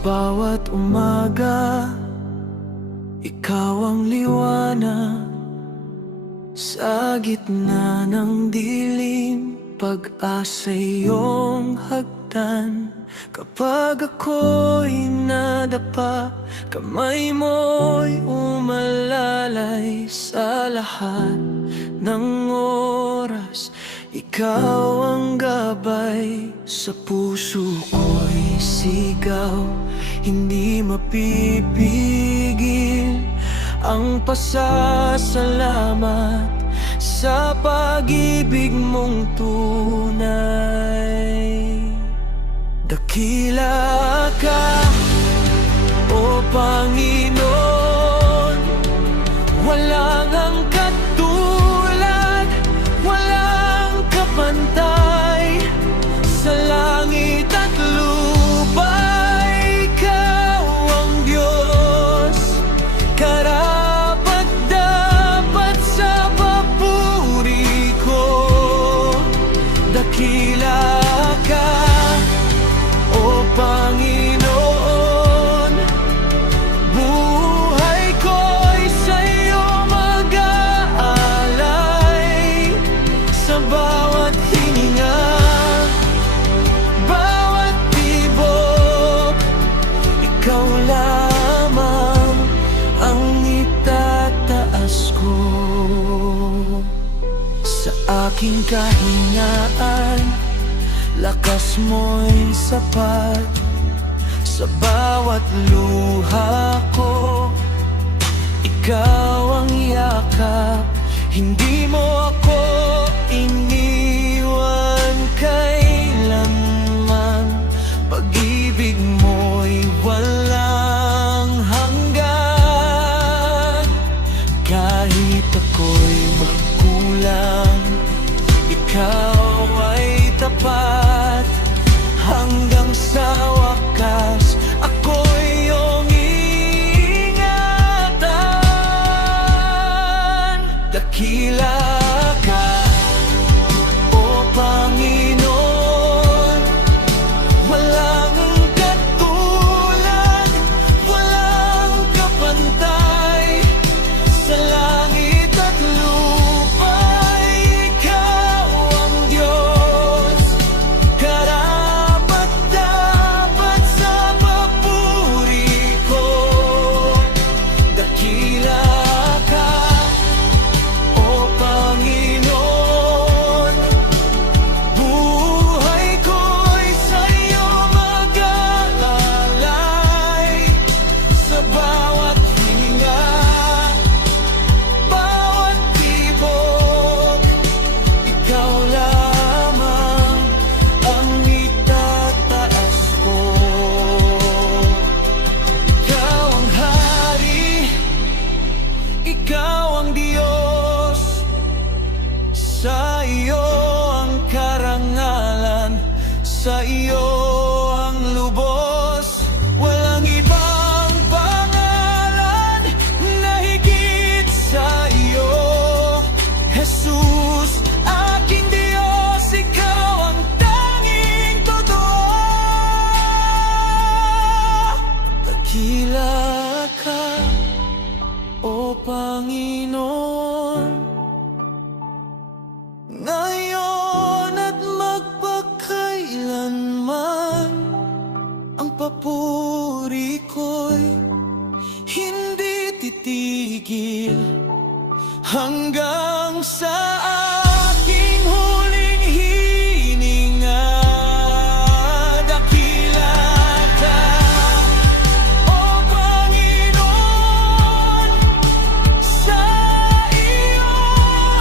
bawat umaga, ikaw ang liwanag sa gitna ng dilim. Pag-asa'y iyong hagdan. Kapag ako'y nadapa, kamay mo'y umalalay. Sa lahat ng oras, ikaw ang gabay. Sa puso ko'y sigaw, hindi mapipigil ang pasasalamat sa pag-ibig mong tunay. Dakila ka, O Panginoon, walang ang katulad, walang kapantay. Sa langit at lupa, ikaw ang Diyos. Karapat-dapat sa papuri ko. Dakila ka, O Panginoon, buhay ko'y sa'yo mag-aalay. Sa bawat hininga, bawat tibok, ikaw lamang ang itataas ko. Sa aking kahingaan, lakas mo'y sapat. Sa bawat luha ko, ikaw ang yakap. Hindi mo ako iniwan kailanman. Pag-ibig mo'y walang hanggan. Kahit ako'y magkulang, ikaw ay tapat. Hanggang sa wakas, ako'y iyong iingatan. Dakila ka, O Panginoon, walang katulad, walang kapantay. Sa langit at lupa, ikaw ang Diyos. Karapat-dapat sa papuri ko. Dakila ka, O Panginoon, buhay ko'y sa'yo mag-aalay. Sa bawat hininga, bawat tibok, ikaw lamang ang itataas ko. Ikaw ang hari, ikaw ang Diyos. Sa iyo ang karangalan, sa iyo ang lubos. Walang ibang pangalan na higit sa iyo. Jesus, aking Diyos, ikaw ang tanging totoo. Dakila ka, O Panginoon, ngayon at magpakailanman. Ang papuri ko'y hindi titigil hanggang sa aking huling hininga. Dakila ka, O Panginoon, sa iyo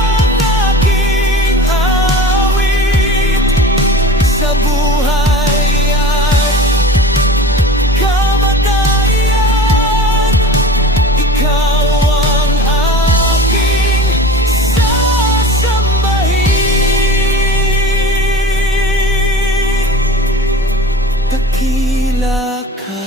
ang aking awit. Sa buhay at kamatayan, ikaw ang aking sasambahin. Dakila ka.